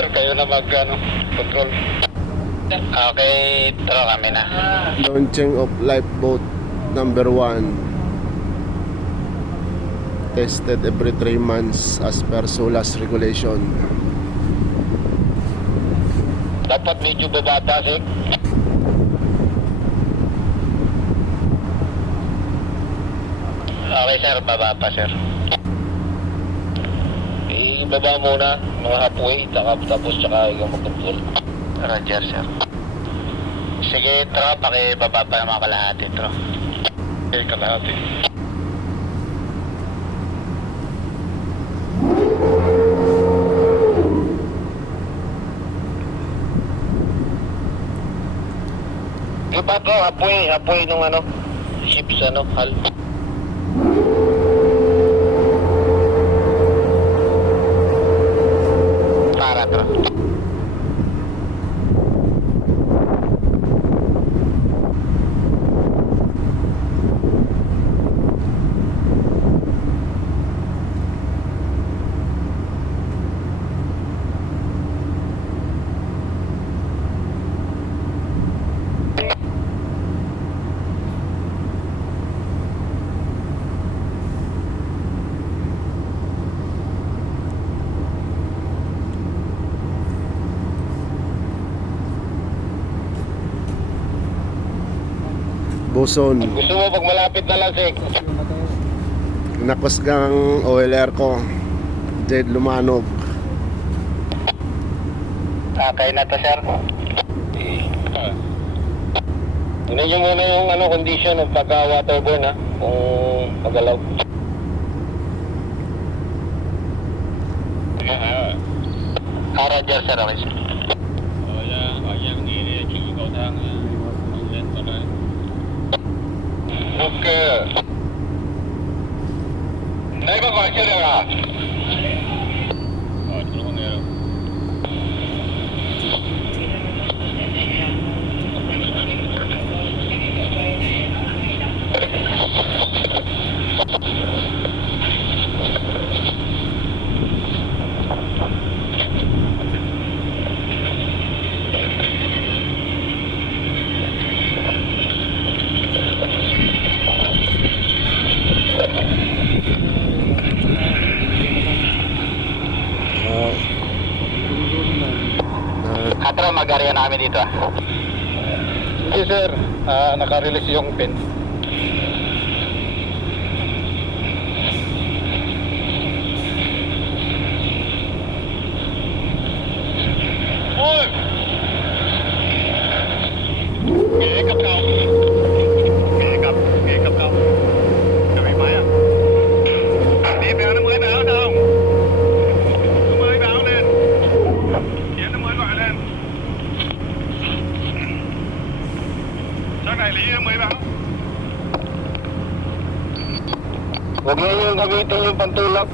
sir, kayo na control. Okay, tro kami na. Launching of lifeboat number 1. Tested every 3 months as per SOLAS regulation. Dapat medyo babata, sir. Okay, sir, baba pa, sir. Ibaba muna, mga halfway, tapos tsaka ikaw mag-control. Roger, sir. Sige, tro, pakibaba pa ng mga kalahati, tro. Okay, kalahati. Iba to, halfway nung ships, hal. Para, tro. Buson. Gusto mo pag malapit na lang, sir? Nakusgang oiler ko. Jade Lumanog. Okay na to, sir. Tingnan nyo muna yung condition ng pagka-waterborne, ha? Kung magalaw. Roger, sir. Okay, sir. Okay. Naik apa aja dah? Katro, mag-area namin dito, ah. Sige, sir. Naka-release yung pin. Uy! Gekap kau. Gekap kau. Kami maya. Đi vào nó mới báo không? Nó mới báo lên. Chiến nó mới gọi lên. Chắc đại lý nó mới báo. Huwag mo yung gamitin yung pantulak.